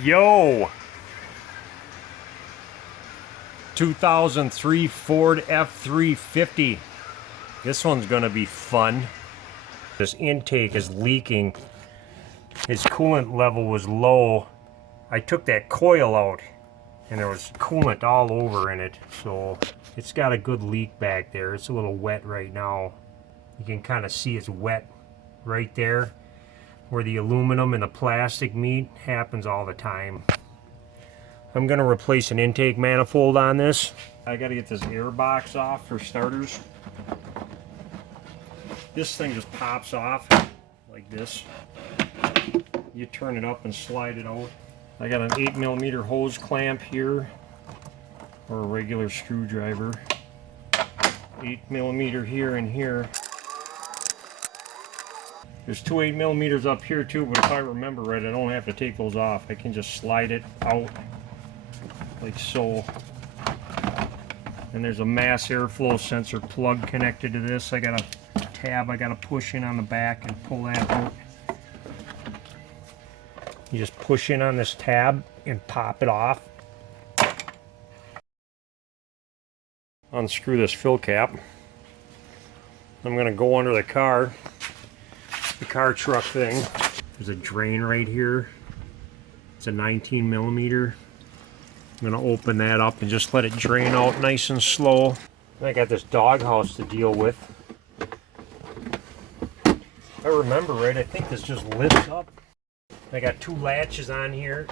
Yo! 2003 Ford F350. This one's gonna be fun. This intake is leaking. Its coolant level was low. I took that coil out and there was coolant all over in it, so it's got a good leak back there. It's a little wet right now. You can kind of see it's wet right there where the aluminum and the plastic meet. Happens all the time. I'm gonna replace an intake manifold on this. I gotta get this air box off for starters. This thing just pops off like this. You turn it up and slide it out. I got an 8mm hose clamp here, or a regular screwdriver. 8mm here and here. There's two 8mm up here too, but if I remember right, I don't have to take those off. I can just slide it out like so. And there's a mass airflow sensor plug connected to this. I got a tab I got to push in on the back and pull that out. You just push in on this tab and pop it off. Unscrew this fill cap. I'm going to go under the car truck thing. There's a drain right here. It's a 19mm. I'm going to open that up and just let it drain out nice and slow. I got this doghouse to deal with. If I remember right, I think this just lifts up. I got two latches on here.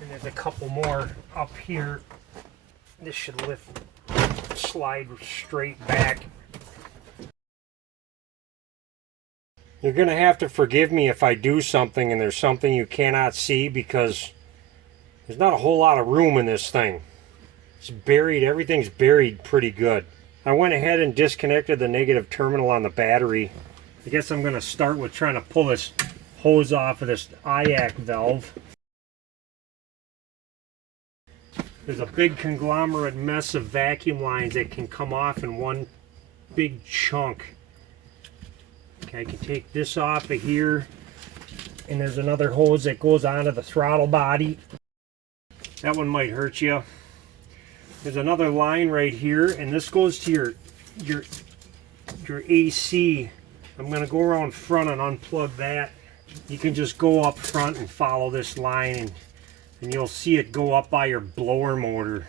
And there's a couple more up here. This should slide straight back. You're going to have to forgive me if I do something and there's something you cannot see, because there's not a whole lot of room in this thing. It's buried, everything's buried pretty good. I went ahead and disconnected the negative terminal on the battery. I guess I'm going to start with trying to pull this hose off of this IAC valve. There's a big conglomerate mess of vacuum lines that can come off in one big chunk. Okay, I can take this off of here, and there's another hose that goes onto the throttle body. That one might hurt you. There's another line right here, and this goes to your AC. I'm going to go around front and unplug that. You can just go up front and follow this line, and you'll see it go up by your blower motor.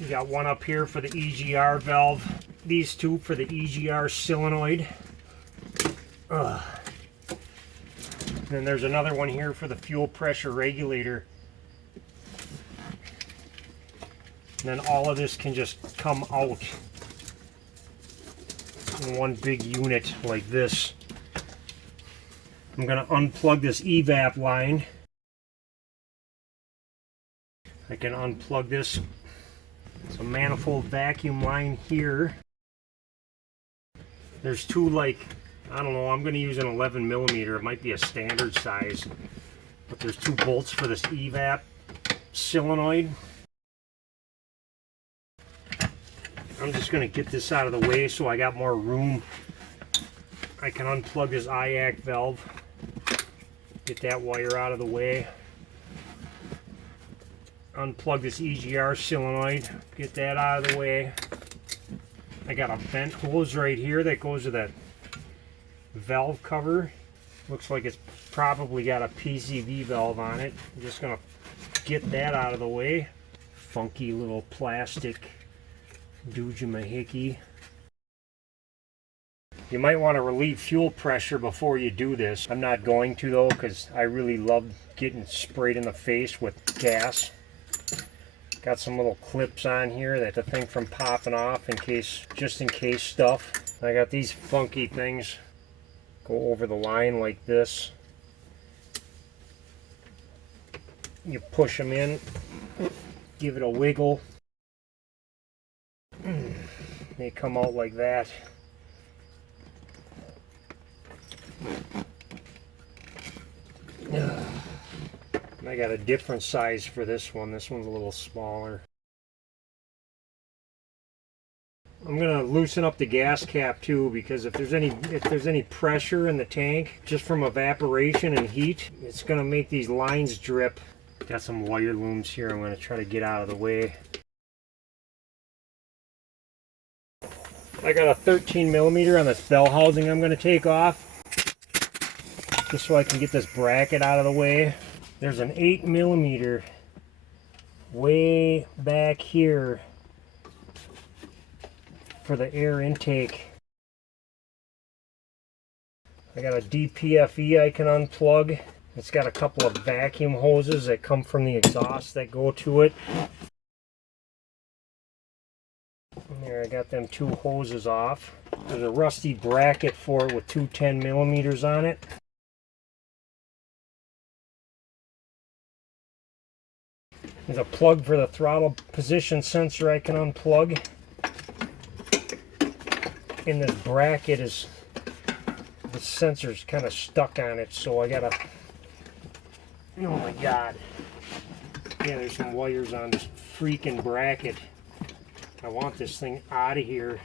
You got one up here for the EGR valve, these two for the EGR solenoid. Then there's another one here for the fuel pressure regulator. And then all of this can just come out in one big unit like this. I'm going to unplug this evap line. I can unplug this. It's a manifold vacuum line here. There's two, like, I don't know, I'm going to use an 11mm. It might be a standard size. But there's two bolts for this evap solenoid. I'm just going to get this out of the way so I got more room. I can unplug this IAC valve. Get that wire out of the way. Unplug this EGR solenoid. Get that out of the way. I got a vent hose right here that goes to that valve cover. Looks like it's probably got a PCV valve on it. I'm just going to get that out of the way. Funky little plastic doohickey. You might want to relieve fuel pressure before you do this. I'm not going to though, because I really love getting sprayed in the face with gas. Got some little clips on here that the thing from popping off just in case stuff. I got these funky things go over the line like this. You push them in, give it a wiggle. They come out like that. And I got a different size for this one. This one's a little smaller. I'm I'm gonna loosen up the gas cap too, because if there's any pressure in the tank just from evaporation and heat, it's gonna make these lines drip. Got some wire looms here I'm gonna try to get out of the way. I got a 13 millimeter on this bell housing I'm gonna take off, just so I can get this bracket out of the way. There's an 8 millimeter way back here for the air intake. I got a DPFE I can unplug. It's got a couple of vacuum hoses that come from the exhaust that go to it. And there, I got them 2 hoses off. There's a rusty bracket for it with 2 10 millimeters on it. There's a plug for the throttle position sensor I can unplug. And this bracket is, the sensor's kind of stuck on it, so I gotta, oh my god. Yeah, there's some wires on this freaking bracket. I want this thing out of here.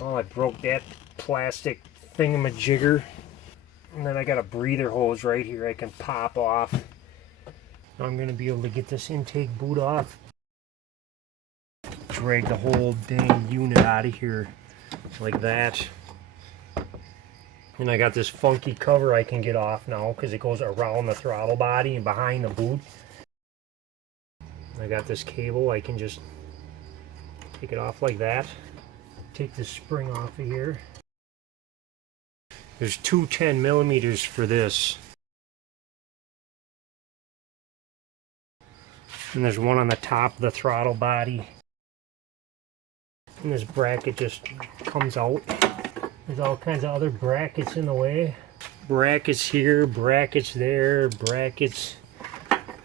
Oh, I broke that plastic thingamajigger. And then I got a breather hose right here I can pop off. I'm gonna be able to get this intake boot off. Drag the whole dang unit out of here like that. And I got this funky cover I can get off now because it goes around the throttle body and behind the boot. I got this cable, I can just take it off like that. Take this spring off of here. There's 2 10 millimeters for this. And there's one on the top of the throttle body. And this bracket just comes out. There's all kinds of other brackets in the way. Brackets here, brackets there, brackets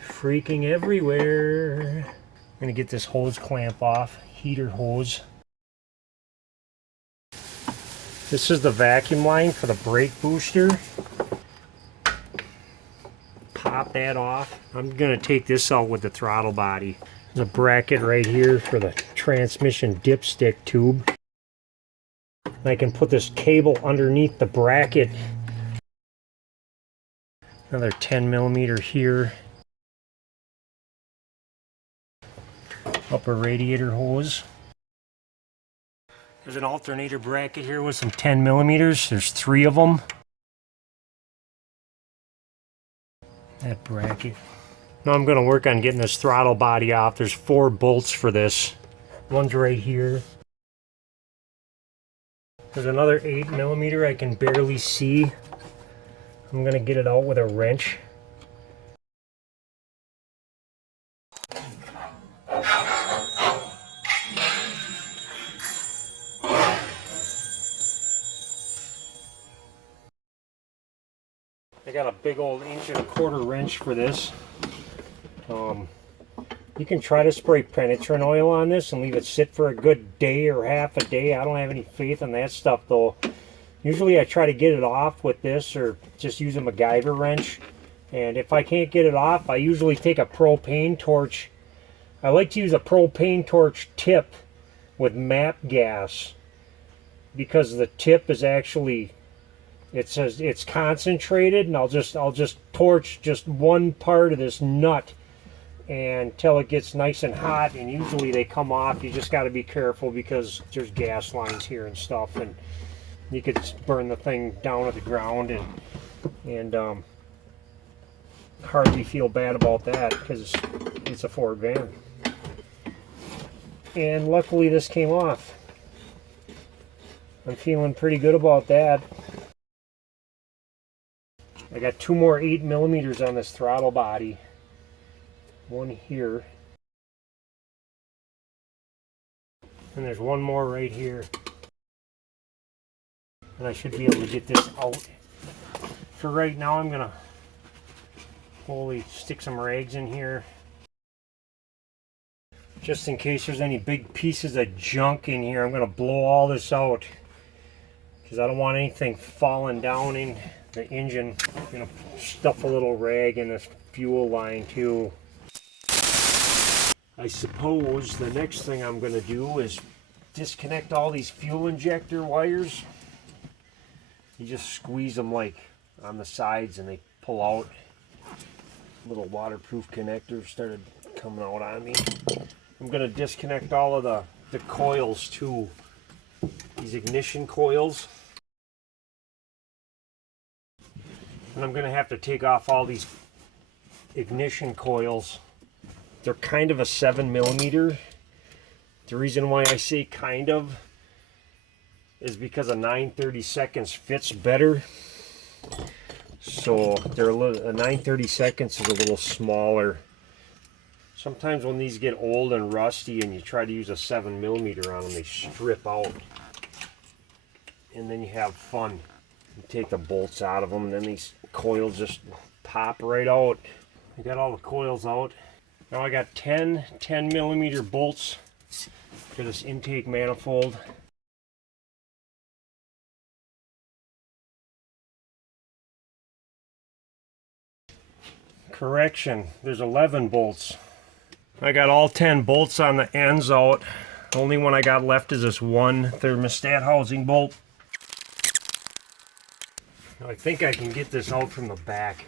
freaking everywhere. I'm gonna get this hose clamp off, heater hose. This is the vacuum line for the brake booster. Pop that off. I'm gonna take this out with the throttle body. There's a bracket right here for the transmission dipstick tube. I can put this cable underneath the bracket. Another 10 millimeter here. Upper radiator hose. There's an alternator bracket here with some 10 millimeters. There's 3 of them. That bracket. Now I'm going to work on getting this throttle body off. There's 4 bolts for this. One's right here. There's another 8 millimeter I can barely see. I'm going to get it out with a wrench. I got a big old 1.25" wrench for this. You can try to spray penetrant oil on this and leave it sit for a good day or half a day. I don't have any faith in that stuff though. Usually I try to get it off with this or just use a MacGyver wrench. And if I can't get it off, I usually take a propane torch. I like to use a propane torch tip with MAP gas because the tip is actually, it says it's concentrated, and I'll just torch just one part of this nut until it gets nice and hot, and usually they come off. You just got to be careful because there's gas lines here and stuff, and you could burn the thing down at the ground, and hardly feel bad about that because it's a Ford van. And luckily this came off. I'm feeling pretty good about that. I got 2 more 8 millimeters on this throttle body. One here. And there's one more right here. And I should be able to get this out. For right now, I'm going to stick some rags in here. Just in case there's any big pieces of junk in here, I'm going to blow all this out. Because I don't want anything falling down in the engine. I'm going to stuff a little rag in this fuel line too. I suppose the next thing I'm going to do is disconnect all these fuel injector wires. You just squeeze them like on the sides and they pull out. Little waterproof connectors started coming out on me. I'm going to disconnect all of the coils too. These ignition coils. And I'm going to have to take off all these ignition coils. They're kind of a 7mm. The reason why I say kind of is because a 9/32 fits better. So they're a 9/32 is a little smaller. Sometimes when these get old and rusty and you try to use a 7mm on them, they strip out. And then you have fun. You take the bolts out of them and then these coils just pop right out. I got all the coils out. Now I got 10mm bolts for this intake manifold. Correction, there's 11 bolts. I got all 10 bolts on the ends out. The only one I got left is this one thermostat housing bolt. Now I think I can get this out from the back.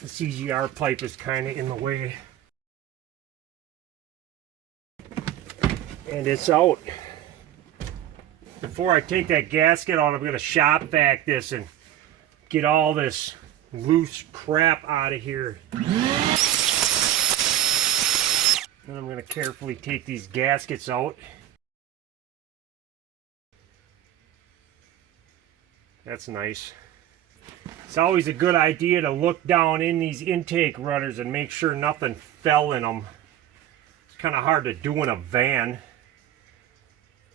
The CGR pipe is kind of in the way. And it's out. Before I take that gasket out, I'm going to shop vac this and get all this loose crap out of here. And I'm going to carefully take these gaskets out. That's nice. It's always a good idea to look down in these intake runners and make sure nothing fell in them. It's kind of hard to do in a van.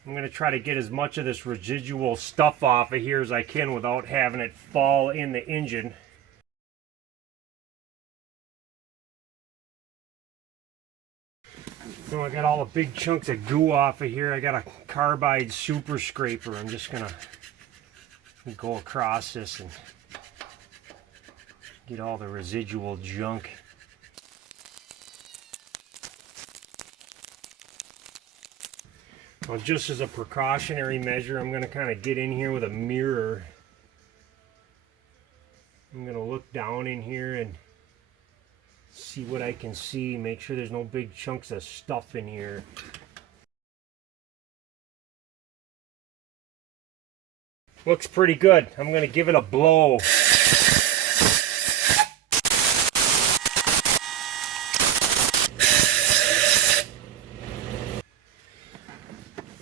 I'm going to try to get as much of this residual stuff off of here as I can without having it fall in the engine. So I got all the big chunks of goo off of here. I got a carbide super scraper. I'm just going to go across this and get all the residual junk. Well, just as a precautionary measure, I'm going to kind of get in here with a mirror. I'm going to look down in here and see what I can see. Make sure there's no big chunks of stuff in here. Looks pretty good. I'm going to give it a blow.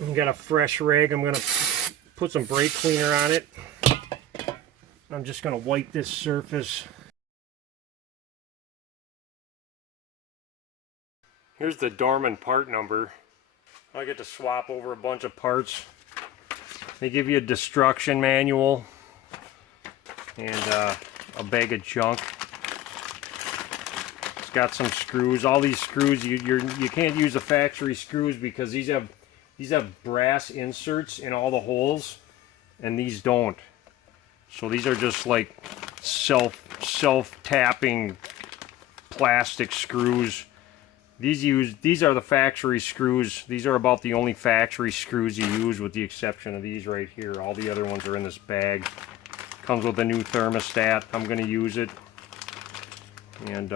I've got a fresh rag. I'm going to put some brake cleaner on it. I'm just going to wipe this surface. Here's the Dorman part number. I get to swap over a bunch of parts. They give you a destruction manual and a bag of junk. It's got some screws. All these screws, you can't use the factory screws because these have brass inserts in all the holes, and these don't. So these are just like self-tapping plastic screws. These are the factory screws. These are about the only factory screws you use, with the exception of these right here. All the other ones are in this bag. Comes with a new thermostat. I'm going to use it. And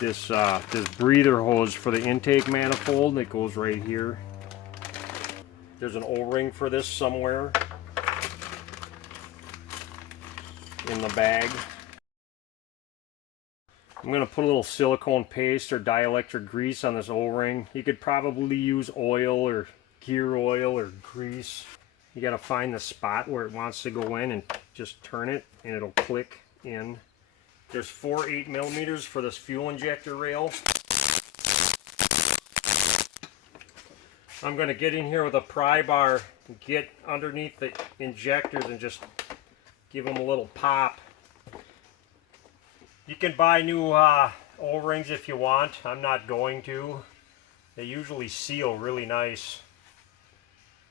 this breather hose for the intake manifold that goes right here. There's an O-ring for this somewhere in the bag. I'm going to put a little silicone paste or dielectric grease on this O-ring. You could probably use oil or gear oil or grease. You got to find the spot where it wants to go in and just turn it and it'll click in. There's 4 8mm for this fuel injector rail. I'm going to get in here with a pry bar, get underneath the injectors and just give them a little pop. You can buy new O-rings if you want. I'm not going to. They usually seal really nice.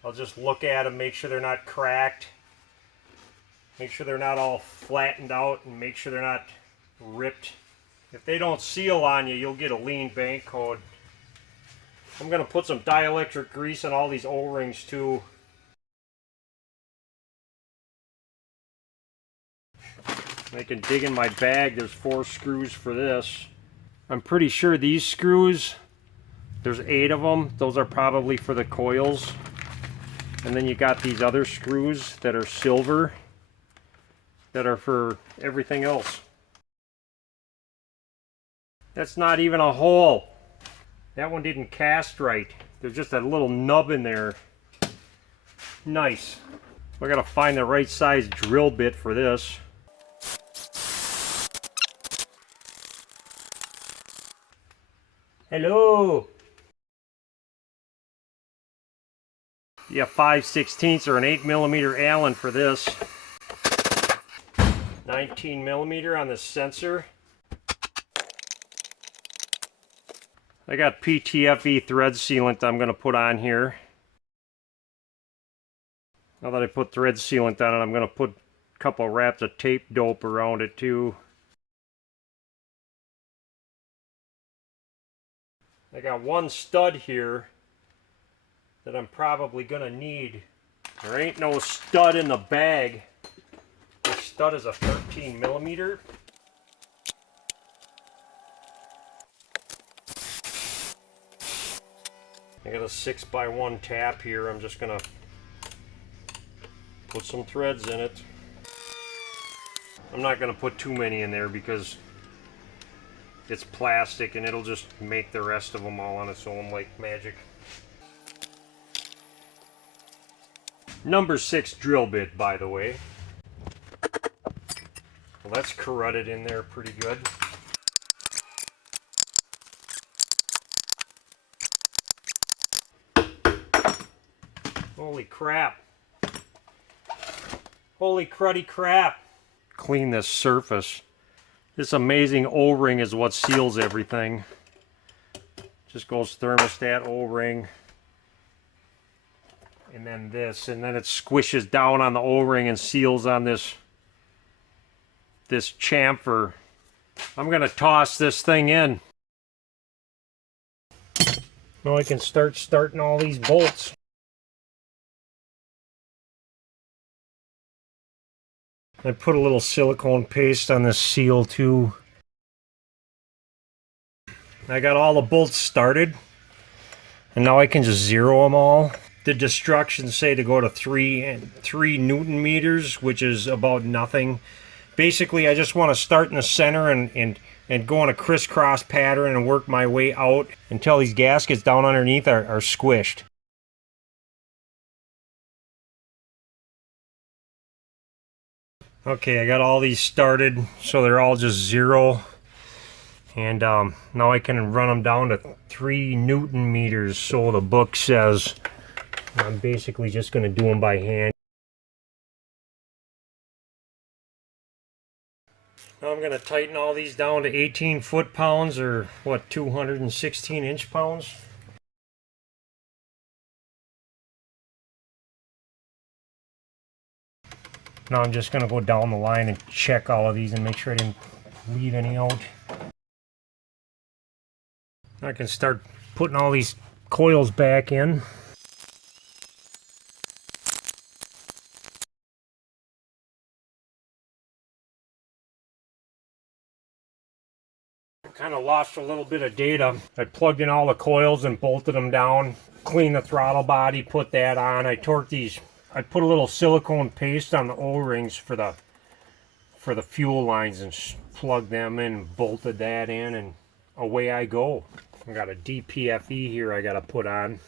I'll just look at them, make sure they're not cracked. Make sure they're not all flattened out and make sure they're not ripped. If they don't seal on you, you'll get a lean bank code. I'm going to put some dielectric grease on all these O-rings too. I can dig in my bag. There's 4 screws for this. I'm pretty sure these screws, there's 8 of them. Those are probably for the coils. And then you got these other screws that are silver that are for everything else. That's not even a hole. That one didn't cast right. There's just a little nub in there. Nice. I gotta find the right size drill bit for this. Hello. Yeah, 5/16 or an 8mm Allen for this. 19mm on the sensor. I got PTFE thread sealant I'm going to put on here. Now that I put thread sealant on it, I'm going to put a couple wraps of tape dope around it too. I got one stud here that I'm probably going to need. There ain't no stud in the bag. The stud is a 13mm. I got a 6x1 tap here. I'm just gonna put some threads in it. I'm not gonna put too many in there because it's plastic and it'll just make the rest of them all on its own like magic. Number 6 drill bit, by the way. Well, that's corroded in there pretty good. Holy crap. Holy cruddy crap. Clean this surface. This amazing O-ring is what seals everything. Just goes thermostat O-ring. And then this. And then it squishes down on the O-ring and seals on this chamfer. I'm going to toss this thing in. Now I can start starting all these bolts. I put a little silicone paste on this seal too. I got all the bolts started and now I can just zero them all. The instructions say to go to 3 Newton meters, which is about nothing. Basically, I just want to start in the center and go in a crisscross pattern and work my way out until these gaskets down underneath are squished. Okay, I got all these started, so they're all just 0. And now I can run them down to 3 Newton meters, so the book says. I'm basically just going to do them by hand. Now I'm going to tighten all these down to 18 foot-pounds, or what, 216 inch-pounds. Now I'm just going to go down the line and check all of these and make sure I didn't leave any out. I can start putting all these coils back in. Kind of lost a little bit of data. I plugged in all the coils and bolted them down, cleaned the throttle body, put that on. I torqued these. I put a little silicone paste on the O-rings for the fuel lines and plugged them in, bolted that in, and away I go. I got a DPFE here I got to put on.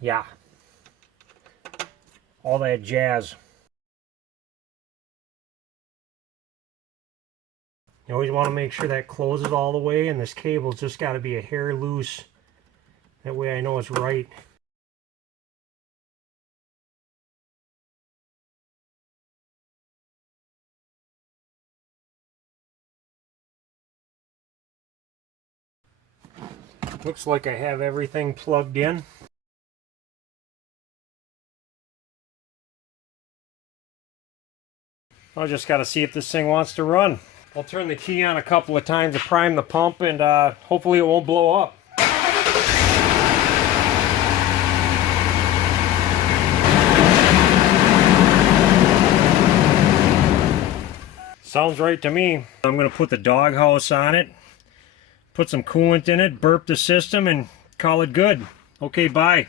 Yeah. All that jazz. You always want to make sure that closes all the way, and this cable's just got to be a hair loose. That way I know it's right. Looks like I have everything plugged in. I just got to see if this thing wants to run. I'll turn the key on a couple of times to prime the pump, and hopefully it won't blow up. Sounds right to me. I'm going to put the doghouse on it, put some coolant in it, burp the system, and call it good. Okay, bye.